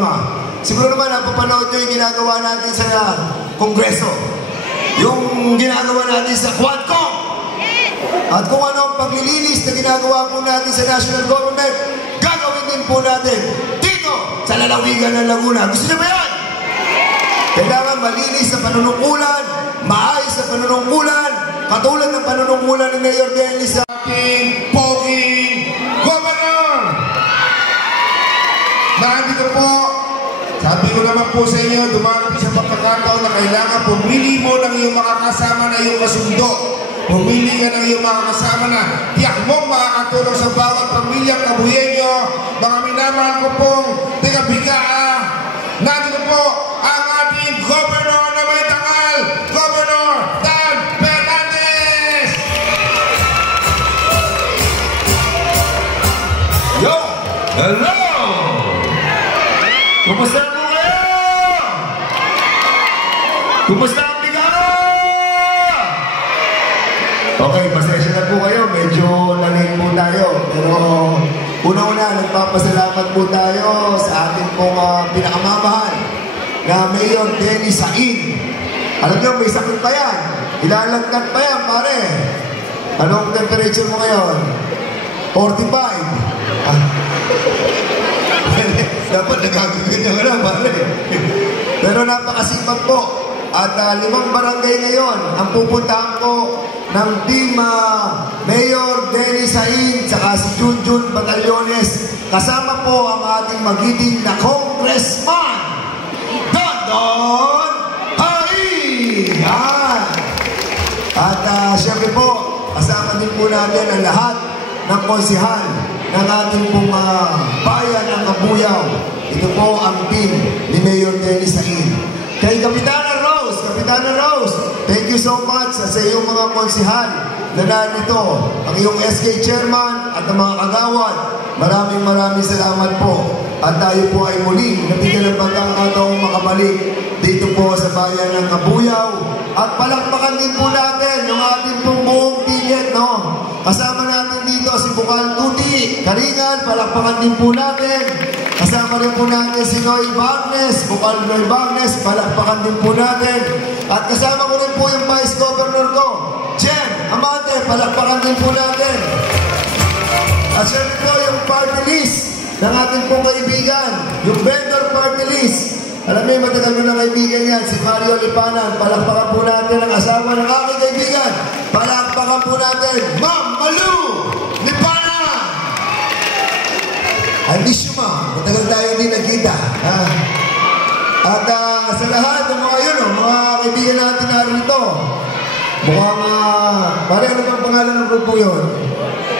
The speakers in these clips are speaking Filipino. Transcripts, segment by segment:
programa. Siguro naman napapanood nyo yung ginagawa natin sa Kongreso. Yung ginagawa natin sa Quadcom. At kung ano ang paglilinis na ginagawa po natin sa national government, gagawin din po natin dito sa lalawigan ng Laguna. Gusto nyo ba yan? Kailangan malinis na panunungkulan, maayos na panunungkulan, katulad ng panunungkulan ni Mayor Denny sa ating poging governor. Nandito po, sabi ko naman po sa inyo, dumarating sa pagkakataon na kailangan pumili mo ng iyong makakasama na iyong kasundo. Pumili ka ng iyong makakasama na tiyak mong makakatulong sa bawat pamilyang kabuyenyo. Mga minamahal ko pong taga-Bigaa, nandito po ang ating governor na may takal, Governor Dan Fernandez! Yo! Hello! Kumusta po kayo? Kumusta ang Bigaa? Okay, pasensya na po kayo. Medyo lalate po tayo. Pero una-una, nagpapasalamat po tayo sa ating pong pinakamamahal na Mayor Denny Sain. Alam nyo, may sakit pa yan. Ilalagkat pa yan, pare. Anong temperature mo ngayon? 45. Dapat nagkagaganyan ka na, pare. Pero napakasipag po. At 5 barangay ngayon ang pupuntahan po ng team Mayor Denny Sain saka si Junjun Batallones. Kasama po ang ating magiting na Congressman Dondon Hai! At syempre po, kasama din po natin ang lahat ng konsihal ng ating pong bayan ng Kabuyaw. Ito po ang team ni Mayor Denny Sain. Kay Kapitana Rose, thank you so much sa iyong mga konsihal na narito, ang iyong SK Chairman at ang mga kagawad. Maraming salamat po. At tayo po ay muli nabigyan ng pagkakataong makabalik dito po sa bayan ng Kabuyaw. At palakpakan din po natin yung ating pong buong ticket, no? Kasama natin dito si Bukal Tuti, Karingan, palakpakan din po natin. Kasama rin po natin si Noy Bagnes, Bukal Noy Bagnes, palakpakan din po natin. At kasama ko rin po yung Vice Governor ko, Jen Amante, palakpakan din po natin. At syempre po yung party list ng ating pong kaibigan, yung vendor party list. Alam mo, matagal mo na kaibigan yan, si Mario Lipanan, palakpakan po natin ang asawa ng aking kaibigan. Palakpakan po natin, Ma'am Malu Lipanan! I miss you, ma'am. Matagal tayo hindi nagkita. At sa lahat ng mga yun, mga kaibigan natin narito, mukhang, pare, ano bang pangalan ng grupo yun?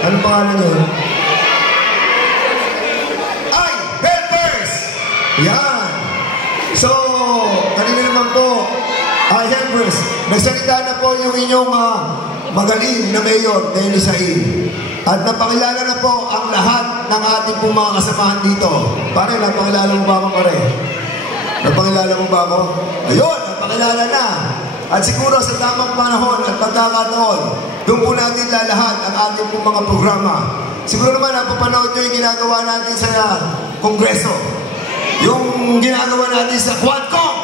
Anong pangalan yun? Ay, Helpers! Yan! So, kanina naman po, Helpers, nagsalita na po yung inyong magaling na Mayor Denny Sain. At napakilala na po ang lahat ng ating pong mga kasamahan dito. Pare, napakilala mo ba ako, pare? Napakilala mo ba ako? Ayun, napakilala na. At siguro sa tamang panahon at pagkakataon, doon po natin lalahat ang ating pong mga programa. Siguro naman napapanood nyo yung ginagawa natin sa Kongreso. Yung ginagawa natin sa Quadcom.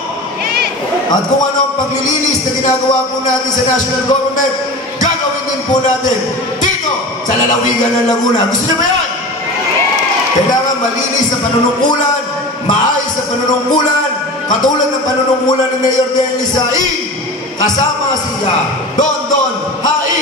At kung ano ang paglilinis na ginagawa po natin sa national government, gagawin din po natin dito sa lalawigan ng Laguna. Gusto nyo ba yan? Kailangan malinis na panunungkulan, maayos na panunungkulan, katulad ng panunungkulan ni Mayor Denny Sain, kasama si Dondon Hai.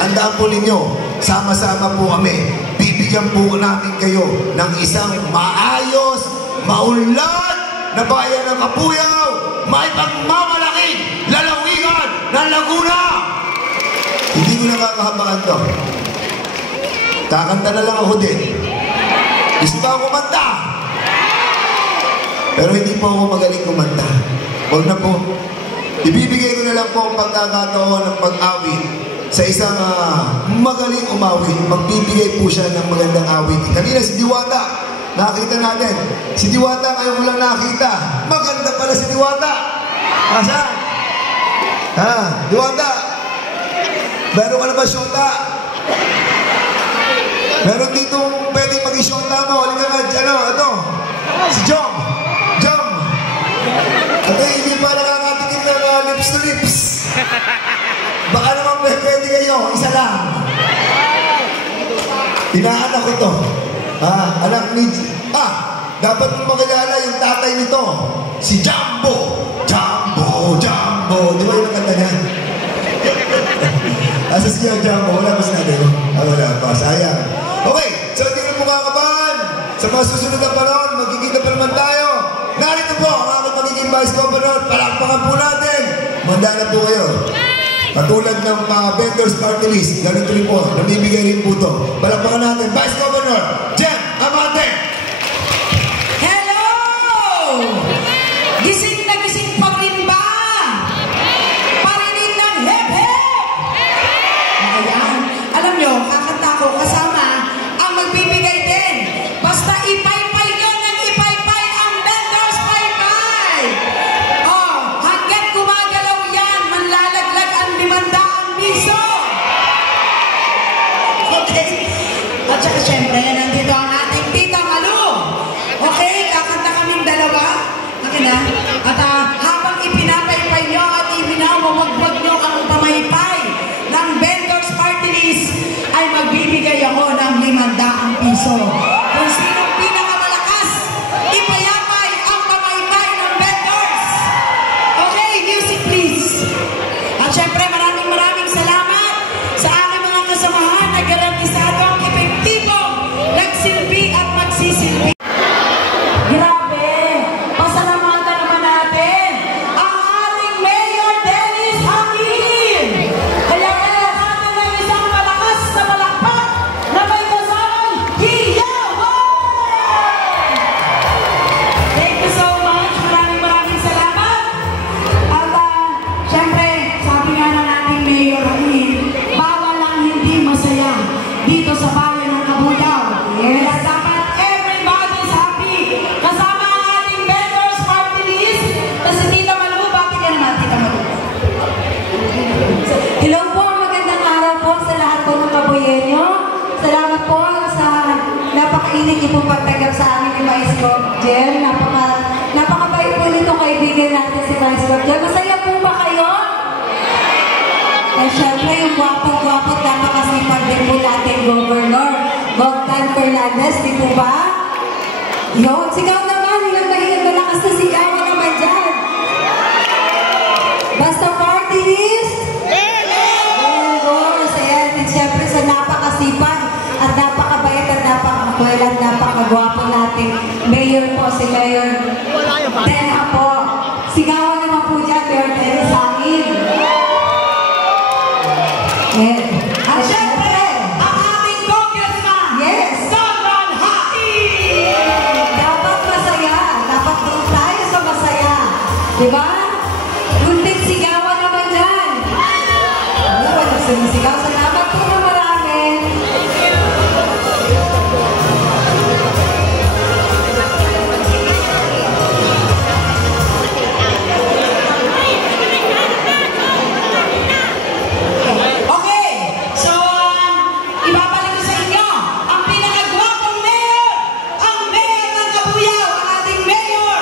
Tandaan po ninyo, sama-sama po kami. Bibigyan po namin kayo ng isang maayos, maunlad na bayan ng Kabuyaw, may pagmamalaking lalawigan ng Laguna. Hindi ko nakakahabakan to. Kakanta na lang ako din. Gusto ako kumanta. Pero hindi po ako magaling kumanta. Huwag na po. Ibibigay ko na lang po ang pagkakataon ng pag-awit sa isang magaling umawit. Magbibigay po siya ng magandang awit. Kanina si Diwata. Nakita natin. Si Diwata ngayon ko lang nakita. Maganda pala si Diwata. Asan? Diwata. Meron ka na ba syota? Meron dito pwedeng mag-isyota mo. Halika nga, ito. Si Jom. kayo, isa lang. Inaanak ko to. Anak ni... dapat mong makilala yung tatay nito. Si Jumbo. Jumbo, Jumbo. Di ba yung kanta niya? Asas niya, Jumbo. Wala pa sinabi. Wala pa. Sayang. Okay. So, hindi na mukha kabahan. Sa mga susunod na panahon, magkikita pa naman tayo. Narito po ang aking magiging Vice Governor. Palakpakan po natin. Manda na po kayo. Katulad ng vendors party list. Ganito rin po. Namibigay rin po ito. Palakpakan natin. Vice Governor Jem Amate. Hello! Gising na gising pa rin ba? Parinig ng hip-hip! Ayan. Alam nyo, kakanta ko kasama ang magbibigay din. Basta ipaypay nyo ng ipaypay ang vendors paypay. Hanggat gumagalaw yan, manlalaglag ang 500 piso. Okay? At saka syempre, nandito ang ating Tita Malu. Okay, kakanta kaming dalawa. Akin na. At habang ipinapaypay nyo at ibinawawagwag nyo ang pamaypay ng vendors party list, ay magbibigay ako ng 500 piso. Kung sinong pinakamalakas, ipayapay ang pamaypay ng vendors. Okay, music please. At syempre, maraming salamat sa aking mga kasamahan na garantisado ang epektibong nagsilbi at magsisilbi. Grabe! Pasalamatan naman natin ang ating Mayor Dennis Hakim! Kaya natin ng isang malakas na palakpak na may kasamang hiyawan! Thank you so much! Maraming salamat! At syempre, sabi nga ng ating Mayor Hakim, bawal lang hindi masaya dito sa bayan ng Kabuyao. Kaya dapat everybody's happy. Kasama ang ating vendors party list. Kasi Tita Malu, bakit ka naman, Tita Malu? Hello po, magandang araw po sa lahat po ng Kabuyenyo. Salamat po sa napakainit niyo pong pagtanggap sa amin ni Vice Gov Jem. Napakabait po nito kaibigan natin si Vice Gov Jem. Masaya po ba kayo? At syempre, yung gwapo-gwapo at napakasipag din po natin, Governor Bogdan Fernandez, di po ba? Yun, sigaw naman, hilang na hilang, malakas na sigawan naman dyan. Basta party list? Of course, ayan. At syempre sa napakasipag at napakabait at napakakwel at napakagwapo natin. Mayor po, si Mayor Tenha po. Sigawan naman po dyan, Mayor Tenha sa akin. At syempre, ang ating congressman, Yes. Sobrang Hakim! Dapat masaya. Dapat doon tayo sa masaya. Diba? Kunting sigawan naman dyan. Wala sumisigaw. Salamat po na marami. Okay, so ibabalik ko sa inyo ang pinakagwapong mayor, ang mayor ng Kabuyao, ang ating mayor,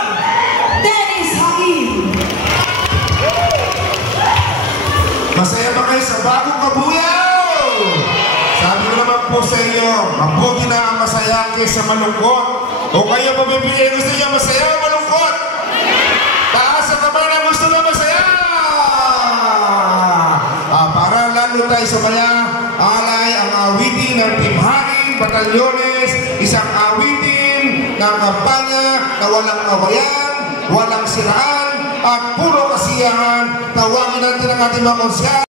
Dennis Hakim. Masaya ba kayo sa bagong Kabuyao? Sabi ko naman po sa inyo, mabuti na ang masaya kaysa malungkot. O kayo mabibigay, gusto niya masaya o malungkot? Taas ang kamay na gusto na masaya! Para lalo tayo sa maya, alay ang awitin ng Team Hain, Batalyones, isang awitin ng kampanya na walang awayan, walang siraan, at puro kasiyahan. Tawagin natin ang ating mga konsyal.